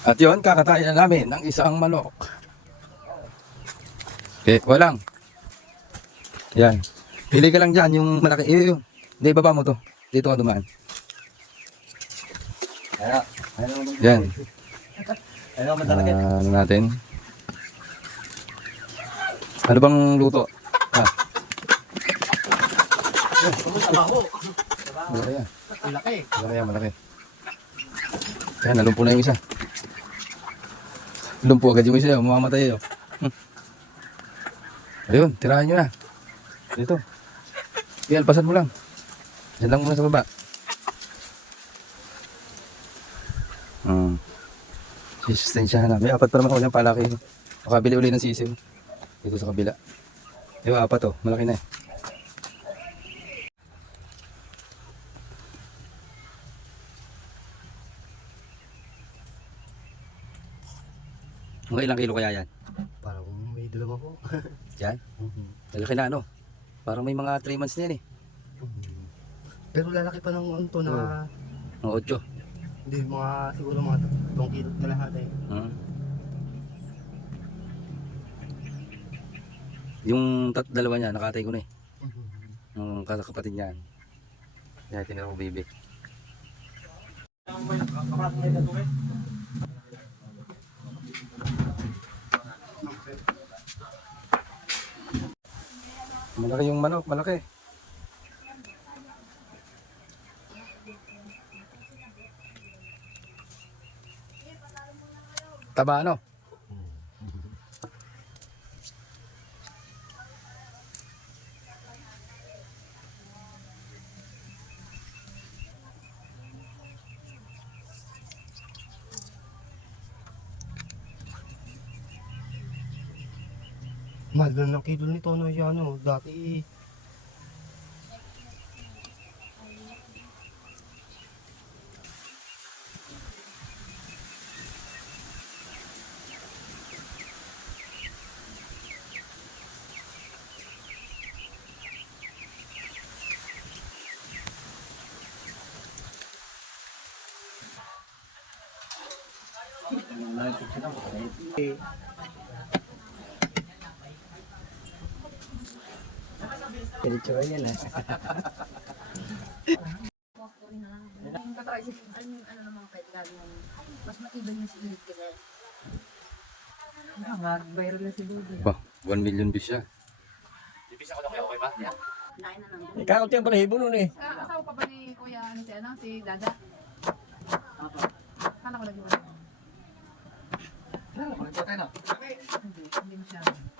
At yun, kakatayin na namin ng isang manok. Okay, walang. Yan. Pili ka lang dyan, yung malaki. Yung. Hindi, baba mo to. Dito ka dumaan. Yan. Ano natin? Ano bang luto? Malaki yan. Malaki yan, malaki. Yan, nalumpo na yung isa. Lumpo agad yung isa, mamamatay yun. Ayun, tirahan nyo na. Dito. Ialpasan mo lang. Yan lang muna sa baba. Susustensyahan na. May apat pa naman ako niyang palaki. Makabili uli ng sisiw. Dito sa kabila. Yung apat oh, malaki na eh. Mga ilang kilo kaya yan? Parang may dalawa po. Yan? Lalaki na ano? Parang may mga 3 months na yan eh. Pero lalaki pa ng ano to na... Mga 8. Hindi, mga siguro mga 2 kilo na lahat eh. Yung dalawa niya, nakatay ko na eh. Yung kapatid niyan. Yan, tinira ko baby. Malaki yung manok, malaki. Taba ano? Mahal na ng kilo nito no siya ano. Dati Diretso yan eh. Yung katraisip, ano naman kahit gagawin, mas matibay yung spirit ka dahil. Viral na si Dudu. Ba, 1 million views siya. Nain na lang. Ikaw tiyang balahibo nun eh. Asawa pa ba ni Kuya, si Dada? Kala ko lagi wala. Hindi masyado.